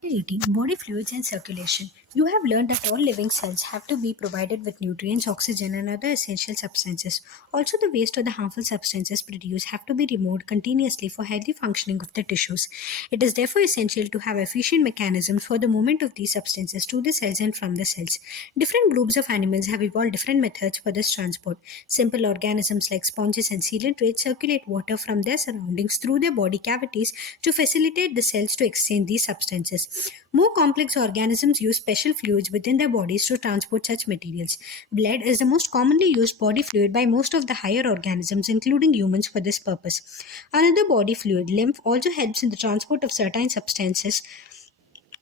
Eating, body fluids and circulation. You have learned that all living cells have to be provided with nutrients, oxygen, and other essential substances. Also, the waste or the harmful substances produced have to be removed continuously for healthy functioning of the tissues. It is therefore essential to have efficient mechanisms for the movement of these substances to the cells and from the cells. Different groups of animals have evolved different methods for this transport. Simple organisms like sponges and coelacanths circulate water from their surroundings through their body cavities to facilitate the cells to exchange these substances. More complex organisms use special fluids within their bodies to transport such materials. Blood is the most commonly used body fluid by most of the higher organisms, including humans, for this purpose. Another body fluid, lymph, also helps in the transport of certain substances.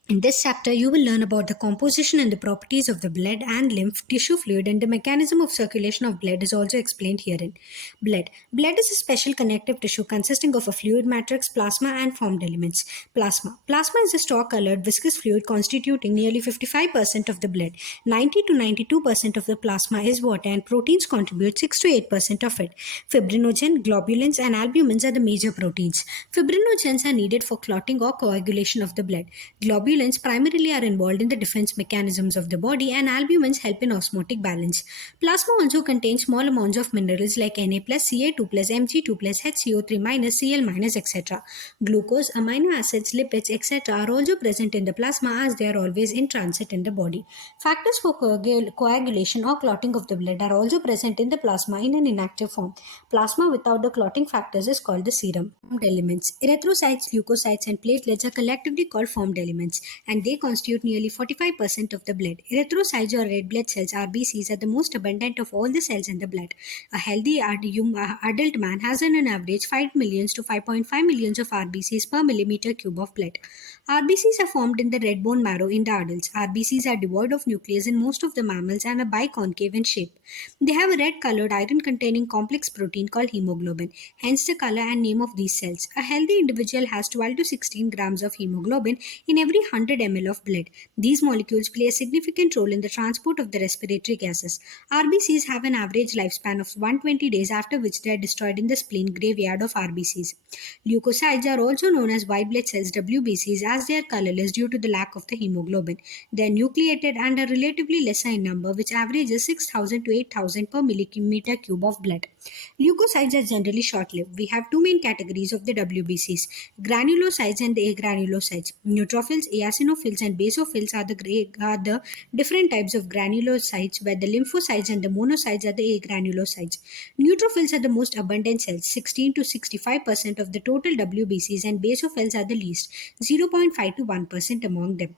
In this chapter, you will learn about the composition and the properties of the blood and lymph tissue fluid, and the mechanism of circulation of blood is also explained herein. Blood. Blood is a special connective tissue consisting of a fluid matrix, plasma, and formed elements. Plasma. Plasma is a straw-colored viscous fluid constituting nearly 55% of the blood. 90 to 92% of the plasma is water, and proteins contribute 6 to 8% of it. Fibrinogen, globulins, and albumins are the major proteins. Fibrinogens are needed for clotting or coagulation of the blood. Globulins primarily are involved in the defense mechanisms of the body, and albumins help in osmotic balance. Plasma also contains small amounts of minerals like Na+, Ca2+, Mg2+, HCO3-, Cl-, etc. Glucose, amino acids, lipids, etc. are also present in the plasma as they are always in transit in the body. Factors for coagulation or clotting of the blood are also present in the plasma in an inactive form. Plasma without the clotting factors is called the serum. Formed elements. Erythrocytes, leukocytes, and platelets are collectively called formed elements, and they constitute nearly 45% of the blood. Erythrocytes or red blood cells (RBCs) are the most abundant of all the cells in the blood. A healthy adult man has on an average 5 millions to 5.5 millions of RBCs per millimeter cube of blood. RBCs are formed in the red bone marrow in the adults. RBCs are devoid of nucleus in most of the mammals and are biconcave in shape. They have a red colored iron containing complex protein called hemoglobin, hence the color and name of these cells. A healthy individual has 12 to 16 grams of hemoglobin in every 100 ml of blood. These molecules play a significant role in the transport of the respiratory gases. RBCs have an average lifespan of 120 days, after which they are destroyed in the spleen graveyard of RBCs. Leukocytes are also known as white blood cells (WBCs) as they are colorless due to the lack of the hemoglobin. They are nucleated and are relatively lesser in number, which averages 6,000 to 8,000 per millimeter cube of blood. Leukocytes are generally short-lived. We have two main categories of the WBCs: granulocytes and the agranulocytes. Neutrophils, eosinophils, and basophils are the different types of granulocytes, where the lymphocytes and the monocytes are the agranulocytes. Neutrophils are the most abundant cells, 16 to 65% of the total WBCs, and basophils are the least, 0.5 to 1% among them.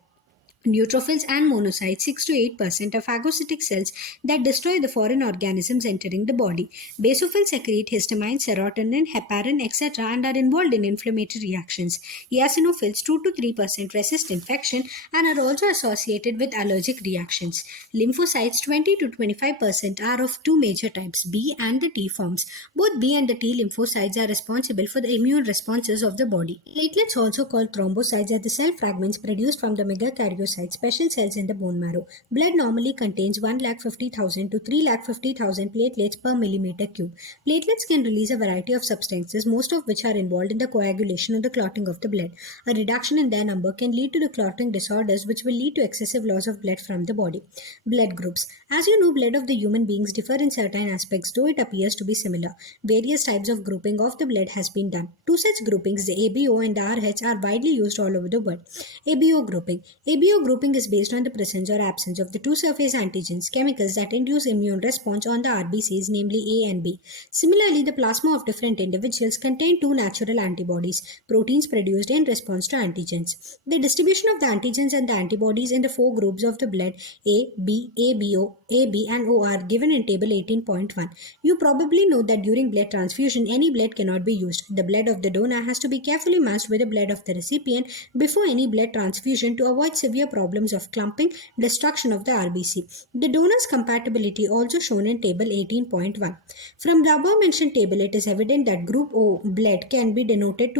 Neutrophils and monocytes, 6 to 8%, are phagocytic cells that destroy the foreign organisms entering the body. Basophils secrete histamine, serotonin, heparin, etc. and are involved in inflammatory reactions. Eosinophils, 2 to 3%, resist infection and are also associated with allergic reactions. Lymphocytes, 20 to 25%, are of two major types, B and the T forms. Both B and the T lymphocytes are responsible for the immune responses of the body. Platelets, also called thrombocytes, are the cell fragments produced from the megakaryocytes, special cells in the bone marrow. Blood normally contains 1,50,000 to 3,50,000 platelets per millimeter cube. Platelets can release a variety of substances, most of which are involved in the coagulation or the clotting of the blood. A reduction in their number can lead to the clotting disorders, which will lead to excessive loss of blood from the body. Blood groups. As you know, blood of the human beings differ in certain aspects, though it appears to be similar. Various types of grouping of the blood has been done. Two such groupings, the ABO and the RH, are widely used all over the world. ABO grouping. ABO grouping is based on the presence or absence of the two surface antigens, chemicals that induce immune response on the RBCs, namely A and B. Similarly, the plasma of different individuals contain two natural antibodies, proteins produced in response to antigens. The distribution of the antigens and the antibodies in the four groups of the blood A, B, ABO, AB, and O are given in table 18.1. You probably know that during blood transfusion, any blood cannot be used. The blood of the donor has to be carefully matched with the blood of the recipient before any blood transfusion to avoid severe problems of clumping, destruction of the RBC. The donor's compatibility also shown in table 18.1. From the above mentioned table, it is evident that group O blood can be donated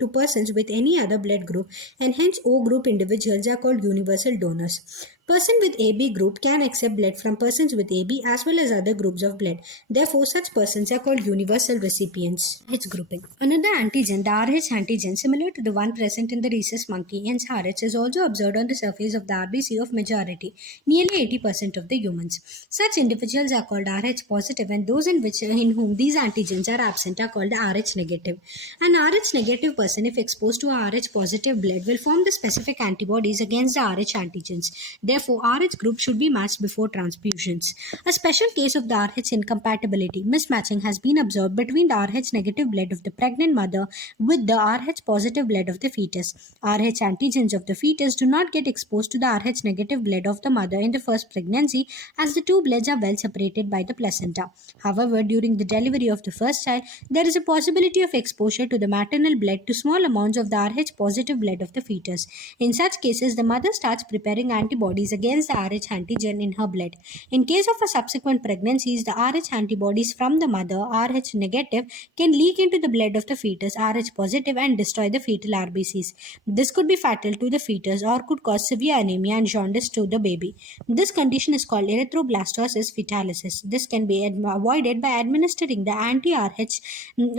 to persons with any other blood group, and hence O group individuals are called universal donors. Person with AB group can accept blood from persons with AB as well as other groups of blood. Therefore, such persons are called universal recipients. RH grouping. Another antigen, the RH antigen, similar to the one present in the rhesus monkey, hence RH, is also observed on the surface of the RBC of majority, nearly 80% of the humans. Such individuals are called RH positive, and those in whom these antigens are absent are called RH negative. An RH negative person, if exposed to a RH positive blood, will form the specific antibodies against the RH antigens. Therefore, RH group should be matched before transfusions. A special case of the RH incompatibility mismatching has been observed between the RH negative blood of the pregnant mother with the RH positive blood of the fetus. RH antigens of the fetus do not get exposed to the RH negative blood of the mother in the first pregnancy, as the two bloods are well separated by the placenta. However, during the delivery of the first child, there is a possibility of exposure to the maternal blood to small amounts of the RH positive blood of the fetus. In such cases, the mother starts preparing antibodies against the RH antigen in her blood. In case of a subsequent pregnancies, the RH antibodies from the mother, RH negative, can leak into the blood of the fetus, RH positive, and destroy the fetal RBCs. This could be fatal to the fetus or could cause severe anemia and jaundice to the baby. This condition is called erythroblastosis fetalis. This can be avoided by administering the anti-RH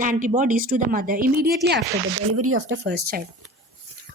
antibodies to the mother immediately after the delivery of the first child.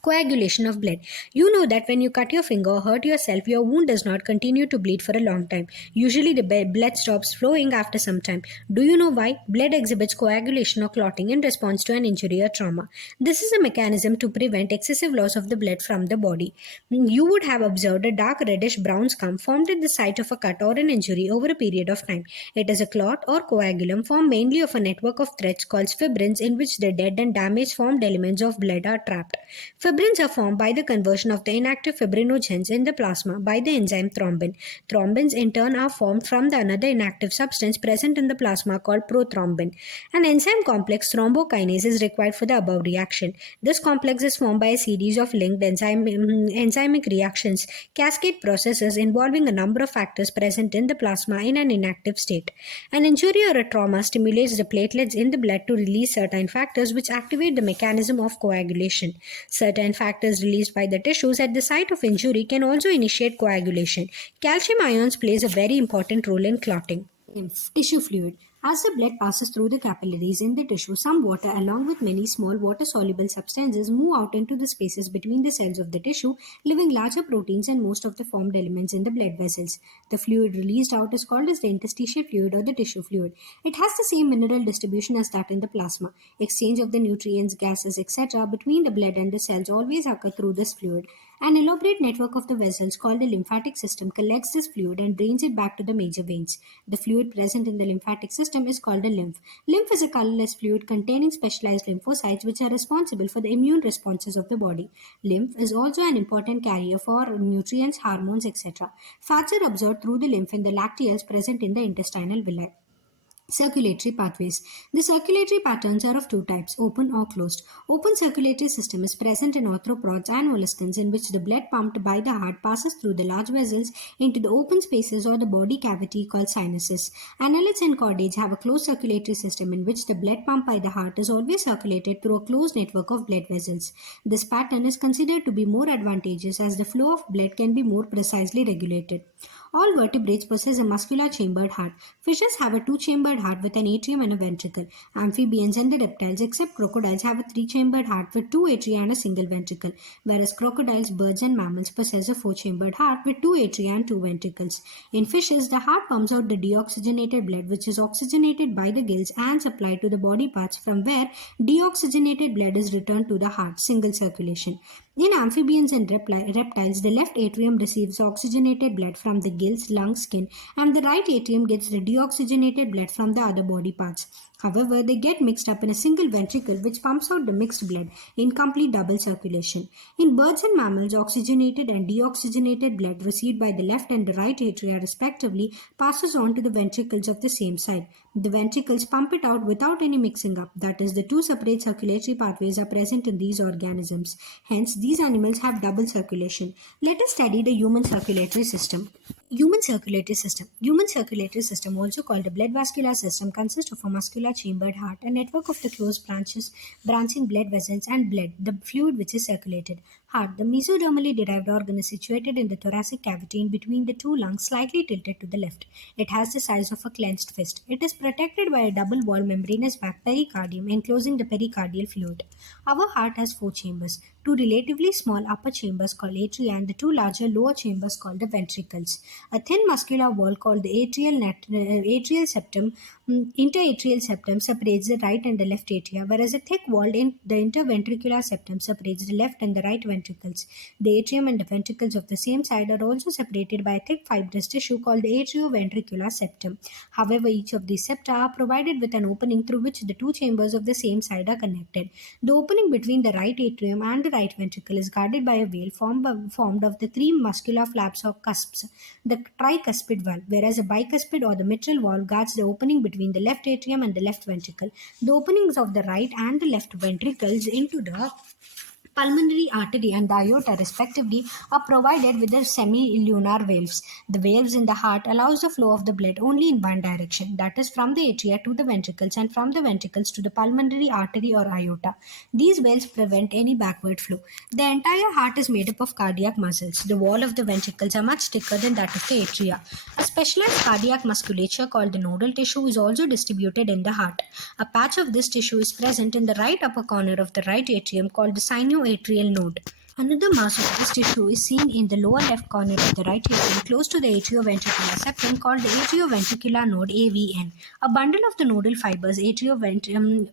Coagulation of blood. You know that when you cut your finger or hurt yourself, your wound does not continue to bleed for a long time. Usually, the blood stops flowing after some time. Do you know why? Blood exhibits coagulation or clotting in response to an injury or trauma. This is a mechanism to prevent excessive loss of the blood from the body. You would have observed a dark reddish brown scum formed at the site of a cut or an injury over a period of time. It is a clot or coagulum formed mainly of a network of threads called fibrins in which the dead and damaged formed elements of blood are trapped. Fibrins are formed by the conversion of the inactive fibrinogens in the plasma by the enzyme thrombin. Thrombins in turn are formed from the another inactive substance present in the plasma called prothrombin. An enzyme complex thrombokinase is required for the above reaction. This complex is formed by a series of linked enzymic reactions, cascade processes involving a number of factors present in the plasma in an inactive state. An injury or a trauma stimulates the platelets in the blood to release certain factors which activate the mechanism of coagulation. Certain factors released by the tissues at the site of injury can also initiate coagulation. Calcium ions plays a very important role in clotting. Tissue fluid. As the blood passes through the capillaries in the tissue, some water along with many small water-soluble substances move out into the spaces between the cells of the tissue, leaving larger proteins and most of the formed elements in the blood vessels. The fluid released out is called as the interstitial fluid or the tissue fluid. It has the same mineral distribution as that in the plasma. Exchange of the nutrients, gases, etc. between the blood and the cells always occur through this fluid. An elaborate network of the vessels called the lymphatic system collects this fluid and drains it back to the major veins. The fluid present in the lymphatic system is called a lymph. Lymph is a colorless fluid containing specialized lymphocytes which are responsible for the immune responses of the body. Lymph is also an important carrier for nutrients, hormones, etc. Fats are absorbed through the lymph in the lacteals present in the intestinal villi. Circulatory pathways. The circulatory patterns are of two types, open or closed. Open circulatory system is present in arthropods and molluscans in which the blood pumped by the heart passes through the large vessels into the open spaces or the body cavity called sinuses. Annelids and chordates have a closed circulatory system in which the blood pumped by the heart is always circulated through a closed network of blood vessels. This pattern is considered to be more advantageous as the flow of blood can be more precisely regulated. All vertebrates possess a muscular chambered heart. Fishes have a two-chambered heart with an atrium and a ventricle. Amphibians and the reptiles, except crocodiles, have a three-chambered heart with two atria and a single ventricle, whereas crocodiles, birds, and mammals possess a four-chambered heart with two atria and two ventricles. In fishes, the heart pumps out the deoxygenated blood, which is oxygenated by the gills and supplied to the body parts, from where deoxygenated blood is returned to the heart, single circulation. In amphibians and reptiles, the left atrium receives oxygenated blood from the gills, lungs, skin, and the right atrium gets the deoxygenated blood from the other body parts. However, they get mixed up in a single ventricle which pumps out the mixed blood in complete double circulation. In birds and mammals, oxygenated and deoxygenated blood received by the left and the right atria respectively passes on to the ventricles of the same side. The ventricles pump it out without any mixing up, that is, the two separate circulatory pathways are present in these organisms. Hence, these animals have double circulation. Let us study the human circulatory system. Human circulatory system. Human circulatory system, also called a blood vascular system, consists of a muscular chambered heart, a network of the closed branching blood vessels, and blood, the fluid which is circulated. Heart. The mesodermally derived organ is situated in the thoracic cavity in between the two lungs, slightly tilted to the left. It has the size of a clenched fist. It is protected by a double wall membranous back pericardium enclosing the pericardial fluid. Our heart has four chambers, two relatively small upper chambers called atria and the two larger lower chambers called the ventricles. A thin muscular wall called the atrial septum, interatrial septum separates the right and the left atria, whereas a thick wall in the interventricular septum separates the left and the right ventricles. The atrium and the ventricles of the same side are also separated by a thick fibrous tissue called the atrioventricular septum. However, each of these septa are provided with an opening through which the two chambers of the same side are connected. The opening between the right atrium and the right ventricle is guarded by a veil formed of the three muscular flaps or cusps, the tricuspid valve, whereas a bicuspid or the mitral valve guards the opening between the left atrium and the left ventricle. The openings of the right and the left ventricles into the pulmonary artery and the aorta respectively are provided with the semilunar valves. The valves in the heart allows the flow of the blood only in one direction, that is from the atria to the ventricles and from the ventricles to the pulmonary artery or aorta. These valves prevent any backward flow. The entire heart is made up of cardiac muscles. The wall of the ventricles are much thicker than that of the atria. A specialized cardiac musculature called the nodal tissue is also distributed in the heart. A patch of this tissue is present in the right upper corner of the right atrium called the sinoatrial node. Another mass of this tissue is seen in the lower left corner of the right atrium close to the atrioventricular septum called the atrioventricular node AVN. A bundle of the nodal fibers, atrioventricular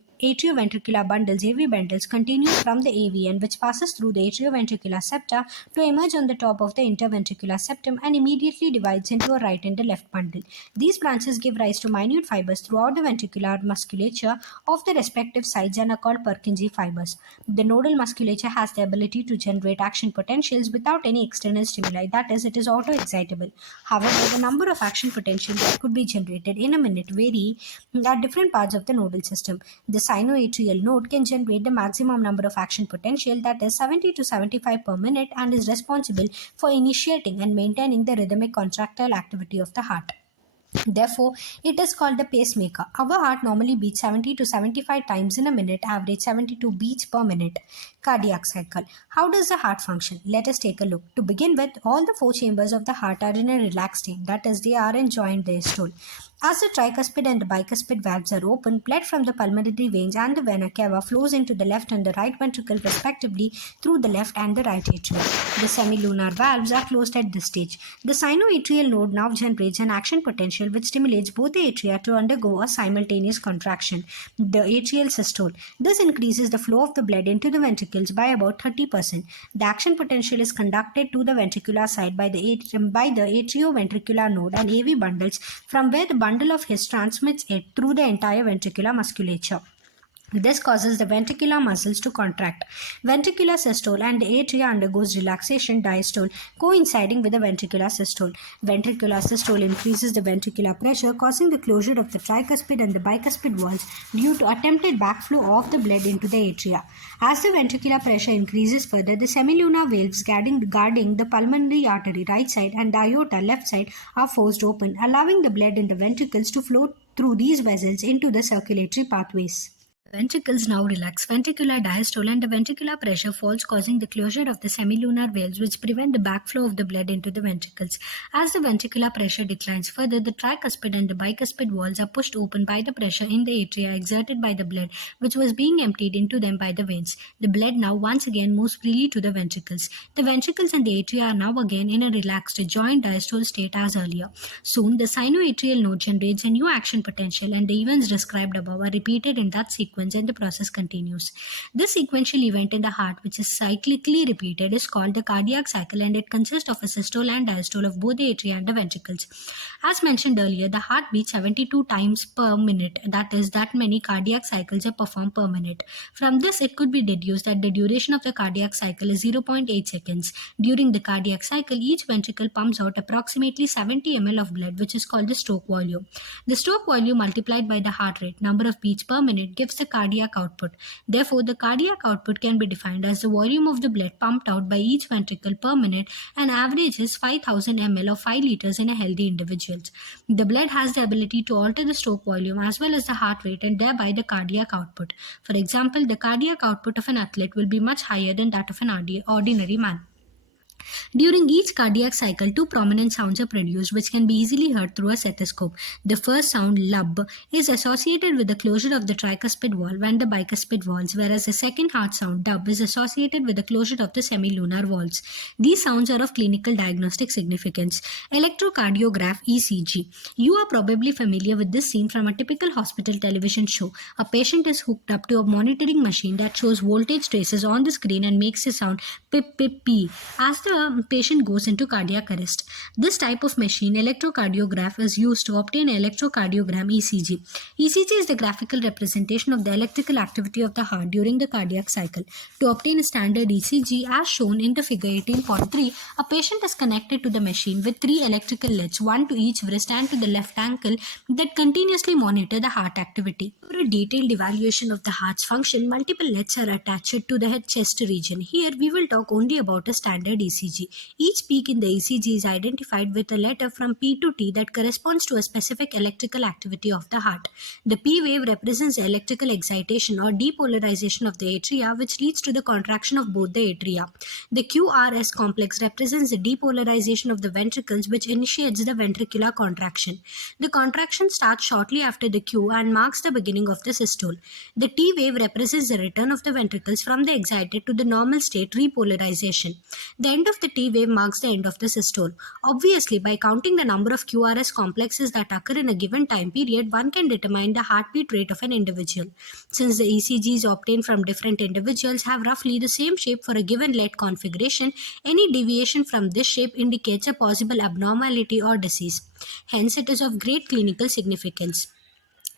bundles, AV bundles, continues from the AVN which passes through the atrioventricular septa to emerge on the top of the interventricular septum and immediately divides into a right and a left bundle. These branches give rise to minute fibers throughout the ventricular musculature of the respective sides and are called Purkinje fibers. The nodal musculature has the ability to generate action potentials without any external stimuli, that is, it is auto-excitable. However, the number of action potentials that could be generated in a minute vary at different parts of the nodal system. The sinoatrial node can generate the maximum number of action potential, that is 70 to 75 per minute, and is responsible for initiating and maintaining the rhythmic contractile activity of the heart. Therefore, it is called the pacemaker. Our heart normally beats 70 to 75 times in a minute, average 72 beats per minute. Cardiac cycle. How does the heart function? Let us take a look. To begin with, all the four chambers of the heart are in a relaxed state, that is, they are in joint diastole. As the tricuspid and the bicuspid valves are open, blood from the pulmonary veins and the vena cava flows into the left and the right ventricle respectively through the left and the right atrium. The semilunar valves are closed at this stage. The sinoatrial node now generates an action potential which stimulates both the atria to undergo a simultaneous contraction, the atrial systole. This increases the flow of the blood into the ventricles by about 30%. The action potential is conducted to the ventricular side by the atrioventricular node and AV bundles, from where the bundle of His transmits it through the entire ventricular musculature. This causes the ventricular muscles to contract. Ventricular systole and the atria undergoes relaxation diastole, coinciding with the ventricular systole. Ventricular systole increases the ventricular pressure, causing the closure of the tricuspid and the bicuspid valves due to attempted backflow of the blood into the atria. As the ventricular pressure increases further, the semilunar valves guarding the pulmonary artery right side and the aorta left side are forced open, allowing the blood in the ventricles to flow through these vessels into the circulatory pathways. Ventricles now relax. Ventricular diastole and the ventricular pressure falls, causing the closure of the semilunar valves which prevent the backflow of the blood into the ventricles. As the ventricular pressure declines further, the tricuspid and the bicuspid walls are pushed open by the pressure in the atria exerted by the blood which was being emptied into them by the veins. The blood now once again moves freely to the ventricles. The ventricles and the atria are now again in a relaxed joint diastole state as earlier. Soon, the sinoatrial node generates a new action potential and the events described above are repeated in that sequence and the process continues. This sequential event in the heart, which is cyclically repeated, is called the cardiac cycle and it consists of a systole and diastole of both the atria and the ventricles. As mentioned earlier, the heart beats 72 times per minute, that is, that many cardiac cycles are performed per minute. From this, it could be deduced that the duration of the cardiac cycle is 0.8 seconds. During the cardiac cycle, each ventricle pumps out approximately 70 ml of blood, which is called the stroke volume. The stroke volume multiplied by the heart rate, number of beats per minute, gives the cardiac output. Therefore, the cardiac output can be defined as the volume of the blood pumped out by each ventricle per minute and averages 5000 ml or 5 liters in a healthy individual. The blood has the ability to alter the stroke volume as well as the heart rate and thereby the cardiac output. For example, the cardiac output of an athlete will be much higher than that of an ordinary man. During each cardiac cycle, two prominent sounds are produced which can be easily heard through a stethoscope. The first sound, lub, is associated with the closure of the tricuspid valve and the bicuspid valves, whereas the second heart sound, dub, is associated with the closure of the semilunar valves. These sounds are of clinical diagnostic significance. Electrocardiograph ECG. You are probably familiar with this scene from a typical hospital television show. A patient is hooked up to a monitoring machine that shows voltage traces on the screen and makes a sound pip pip pee as the patient goes into cardiac arrest. This type of machine, electrocardiograph, is used to obtain electrocardiogram ECG. ECG is the graphical representation of the electrical activity of the heart during the cardiac cycle. To obtain a standard ECG, as shown in the figure 18.3, a patient is connected to the machine with three electrical leads, one to each wrist and to the left ankle, that continuously monitor the heart activity. For a detailed evaluation of the heart's function, multiple leads are attached to the head chest region. Here, we will talk only about a standard ECG. Each peak in the ECG is identified with a letter from P to T that corresponds to a specific electrical activity of the heart. The P wave represents the electrical excitation or depolarization of the atria, which leads to the contraction of both the atria. The QRS complex represents the depolarization of the ventricles, which initiates the ventricular contraction. The contraction starts shortly after the Q and marks the beginning of the systole. The T wave represents the return of the ventricles from the excited to the normal state repolarization. The end of the T wave marks the end of the systole. Obviously, by counting the number of QRS complexes that occur in a given time period, one can determine the heartbeat rate of an individual. Since the ECGs obtained from different individuals have roughly the same shape for a given lead configuration, any deviation from this shape indicates a possible abnormality or disease. Hence, it is of great clinical significance.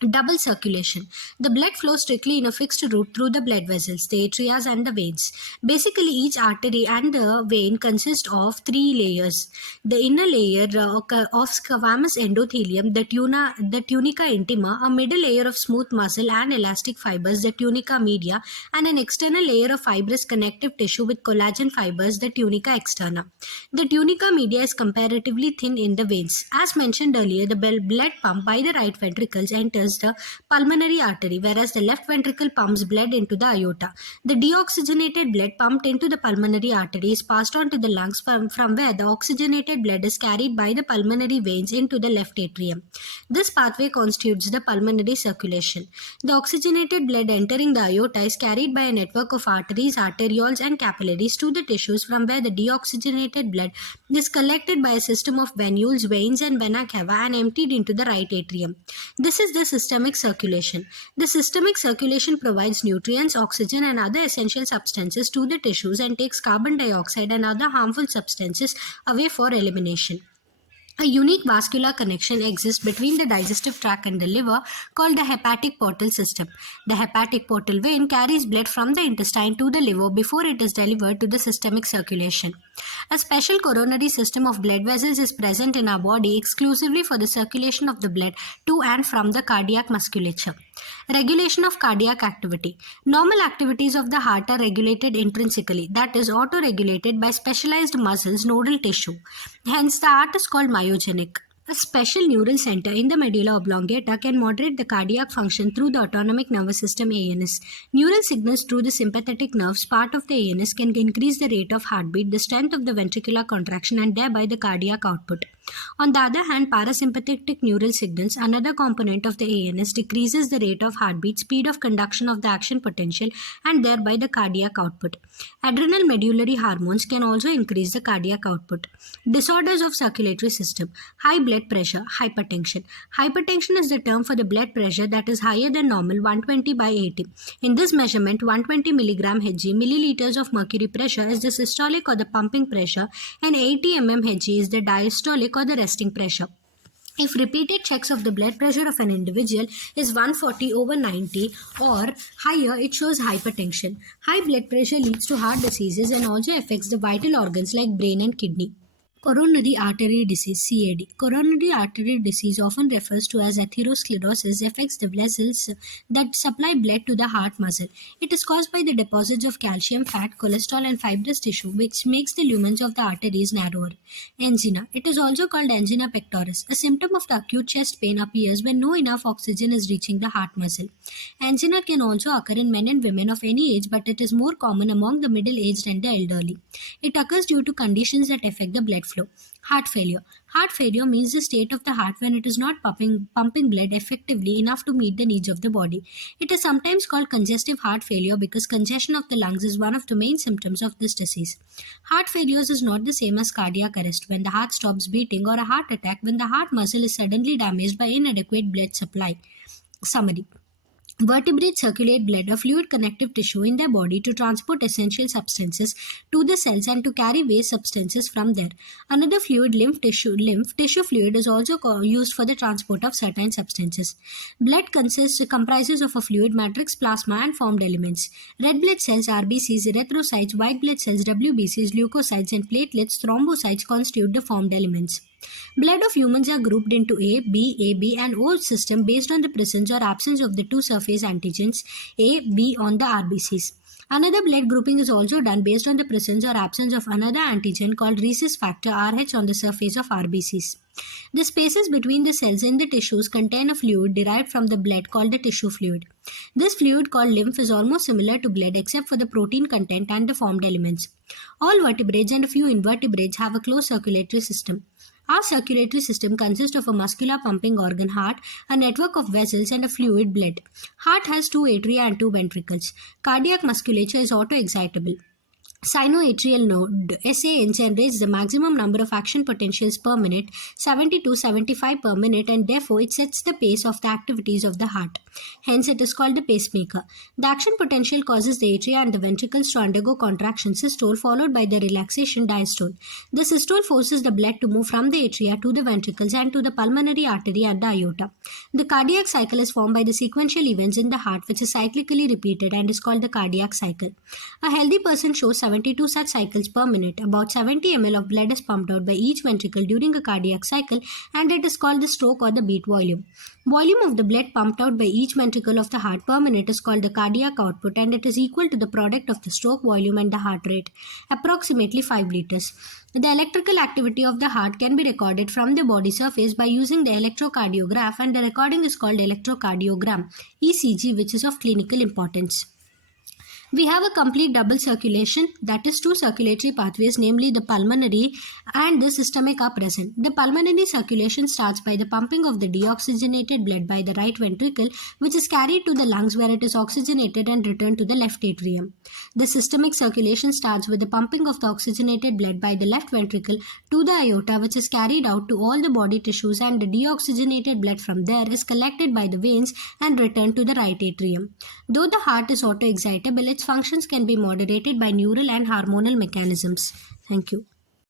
Double circulation. The blood flows strictly in a fixed route through the blood vessels, the atria and the veins. Basically, each artery and the vein consist of three layers. The inner layer of squamous endothelium, the tunica intima, a middle layer of smooth muscle and elastic fibers, the tunica media, and an external layer of fibrous connective tissue with collagen fibers, the tunica externa. The tunica media is comparatively thin in the veins. As mentioned earlier, the blood pump by the right ventricles enters the pulmonary artery, whereas the left ventricle pumps blood into the aorta. The deoxygenated blood pumped into the pulmonary artery is passed on to the lungs, from where the oxygenated blood is carried by the pulmonary veins into the left atrium. This pathway constitutes the pulmonary circulation. The oxygenated blood entering the aorta is carried by a network of arteries, arterioles, and capillaries to the tissues, from where the deoxygenated blood is collected by a system of venules, veins, and vena cava and emptied into the right atrium. This is the systemic circulation. The systemic circulation provides nutrients, oxygen, and other essential substances to the tissues and takes carbon dioxide and other harmful substances away for elimination. A unique vascular connection exists between the digestive tract and the liver, called the hepatic portal system. The hepatic portal vein carries blood from the intestine to the liver before it is delivered to the systemic circulation. A special coronary system of blood vessels is present in our body exclusively for the circulation of the blood to and from the cardiac musculature. Regulation of cardiac activity. Normal activities of the heart are regulated intrinsically, that is, auto-regulated by specialized muscles, nodal tissue. Hence, the heart is called myogenic. A special neural center in the medulla oblongata can moderate the cardiac function through the autonomic nervous system ANS. Neural signals through the sympathetic nerves, part of the ANS, can increase the rate of heartbeat, the strength of the ventricular contraction, and thereby the cardiac output. On the other hand, parasympathetic neural signals, another component of the ANS, decreases the rate of heartbeat, speed of conduction of the action potential, and thereby the cardiac output. Adrenal medullary hormones can also increase the cardiac output. Disorders of circulatory system. High blood pressure, hypertension. Hypertension is the term for the blood pressure that is higher than normal, 120/80. In this measurement, 120 mg Hg, milliliters of mercury pressure, is the systolic or the pumping pressure, and 80 mmHg is the diastolic or the resting pressure. If repeated checks of the blood pressure of an individual is 140/90 or higher, it shows hypertension. High blood pressure leads to heart diseases and also affects the vital organs like brain and kidney. Coronary artery disease (CAD). Coronary artery disease, often referred to as atherosclerosis, affects the vessels that supply blood to the heart muscle. It is caused by the deposits of calcium, fat, cholesterol, and fibrous tissue, which makes the lumens of the arteries narrower. Angina. It is also called angina pectoris. A symptom of the acute chest pain appears when no enough oxygen is reaching the heart muscle. Angina can also occur in men and women of any age, but it is more common among the middle-aged and the elderly. It occurs due to conditions that affect the blood flow. Heart failure. Heart failure means the state of the heart when it is not pumping blood effectively enough to meet the needs of the body. It is sometimes called congestive heart failure because congestion of the lungs is one of the main symptoms of this disease. Heart failure is not the same as cardiac arrest when the heart stops beating, or a heart attack when the heart muscle is suddenly damaged by inadequate blood supply. Summary. Vertebrates circulate blood, a fluid connective tissue in their body, to transport essential substances to the cells and to carry waste substances from there. Another fluid, lymph tissue fluid, is also used for the transport of certain substances. Blood comprises of a fluid matrix, plasma, and formed elements. Red blood cells, RBCs, erythrocytes, white blood cells, WBCs, leukocytes, and platelets, thrombocytes constitute the formed elements. Blood of humans are grouped into A, B, AB, and O system based on the presence or absence of the two surface antigens A, B on the RBCs. Another blood grouping is also done based on the presence or absence of another antigen called rhesus factor RH on the surface of RBCs. The spaces between the cells in the tissues contain a fluid derived from the blood called the tissue fluid. This fluid called lymph is almost similar to blood except for the protein content and the formed elements. All vertebrates and a few invertebrates have a closed circulatory system. Our circulatory system consists of a muscular pumping organ, heart, a network of vessels, and a fluid, blood. Heart has two atria and two ventricles. Cardiac musculature is autoexcitable. Sinoatrial node SAN generates the maximum number of action potentials per minute, 70 to 75 per minute, and therefore it sets the pace of the activities of the heart. Hence, it is called the pacemaker. The action potential causes the atria and the ventricles to undergo contraction systole followed by the relaxation diastole. The systole forces the blood to move from the atria to the ventricles and to the pulmonary artery and the aorta. The cardiac cycle is formed by the sequential events in the heart which is cyclically repeated and is called the cardiac cycle. A healthy person shows 72 such cycles per minute. About 70 ml of blood is pumped out by each ventricle during a cardiac cycle, and it is called the stroke or the beat volume. Volume of the blood pumped out by each ventricle of the heart per minute is called the cardiac output, and it is equal to the product of the stroke volume and the heart rate, approximately 5 liters. The electrical activity of the heart can be recorded from the body surface by using the electrocardiograph, and the recording is called electrocardiogram, ECG, which is of clinical importance. We have a complete double circulation, that is, two circulatory pathways, namely the pulmonary and the systemic, are present. The pulmonary circulation starts by the pumping of the deoxygenated blood by the right ventricle, which is carried to the lungs where it is oxygenated and returned to the left atrium. The systemic circulation starts with the pumping of the oxygenated blood by the left ventricle to the aorta, which is carried out to all the body tissues, and the deoxygenated blood from there is collected by the veins and returned to the right atrium. Though the heart is autoexcitable, its functions can be moderated by neural and hormonal mechanisms. Thank you.